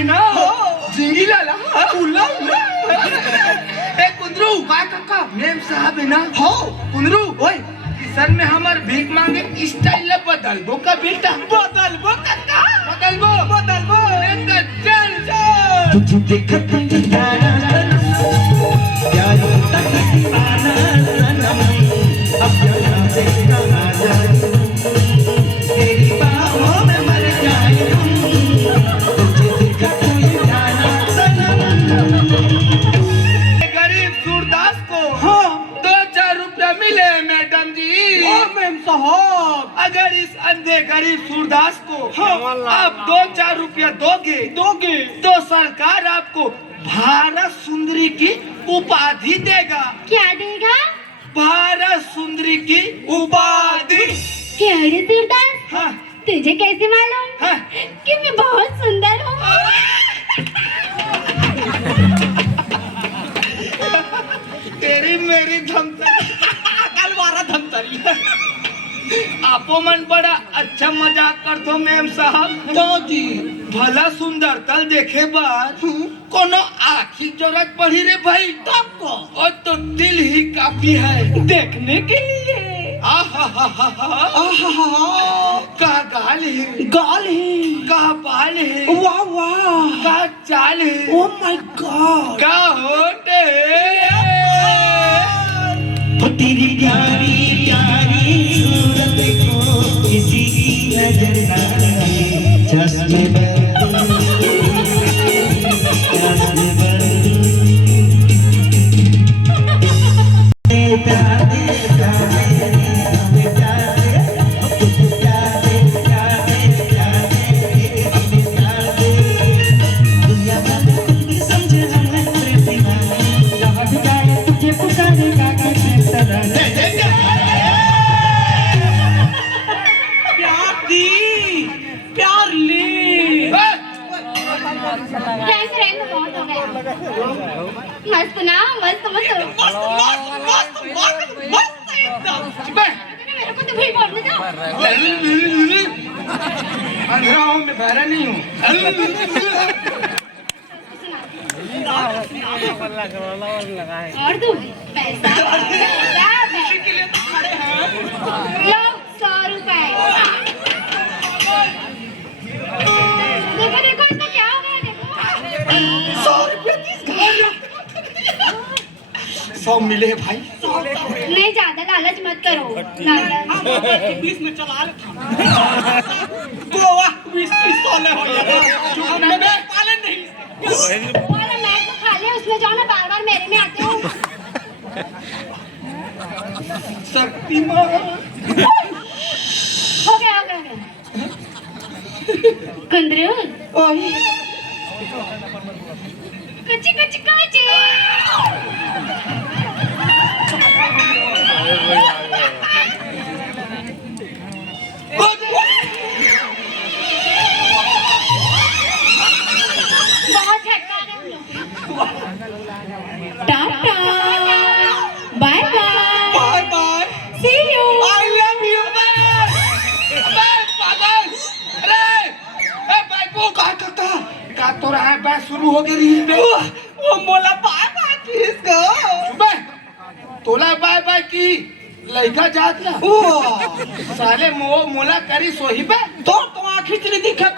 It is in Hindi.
बिना जिंगी लाला उला उला ए कुंदरू काय काका मेम साहब है ना हो कुंदरू ओए किसन में हमार भीख मांगे स्टाइल बदल बो का बेटा बदल बो काका बदल बो चल चल तुझे देखत जाना प्यार होता है दीवाना सनम अब यहाँ से कहाँ जाऊं तेरी बाहों में मर जाऊं तुझे देखत जाना सनम गरीब सूरदास को हाँ 2-4 रुपया मिले मैडम जी ओ मैम साहब अगर इस अंधे गरीब सूरदास को हाँ, आप 2-4 रुपया दोगे दोगे तो सरकार आपको भारत सुंदरी की उपाधि देगा। क्या देगा? भारत सुंदरी की उपाधि। क्या रे सूरदास, हाँ, तुझे कैसे मालूम हाँ। कि मैं बहुत सुंदर हूँ? तेरी मेरी धमतरी कलवारा धमतरी आपो मन बड़ा अच्छा मजाक करतो मैम साहब दादी भला सुंदर तल देखे बार कोनो आखी जरूरत पड़ी रे भाई तब को और तो दिल ही काफी है देखने के लिए आहा का गाल है गाल है का बाल है वाह वाह का चाल है ओ माय गॉड का होटे वो तेरी प्यारी प्यारी सूरत को किसी की नजर न लगे चश्मे बंदी चश्मे बंदी दुनिया भर में समझे हमें प्रेम जहाँ भी जाए तुझे पुकारेगा किसी तरह प्यार दी प्यार ले फ्रेंड बहुत हो गया। मस्त ना मस्त मस्त मस्त एकदम मेरे को तो भी बोलने दो। अंधेरा हूँ मैं बहरा नहीं हूँ और तू पैसा लो 100 रुपए। देखो देखो इसका क्या हो गया देखो। 100 रुपया सब मिले हैं भाई नहीं ज्यादा लालच मत करो। लालच 20 में चला ले गोवा 20 सोले हो गया मैं पालन नहीं वाला मैं तो खा ले उसमें जाओ ना बार बार मेरे में आते हो। शक्तिमान हो गया हो गया कुंदरू ओही कच्ची कच्ची कच्ची बहुत झटका रहे हो लोग। Tata bye bye bye bye see you. I love you पागल अरे ए बाइको का करता का तो रहा है बात शुरू हो गई है वो मोला बाय बाय प्लीज गो बे तोला बाय बाय की लड़का जात ला ओ साले मो मोला करी सोही बे तो आखिर दिखा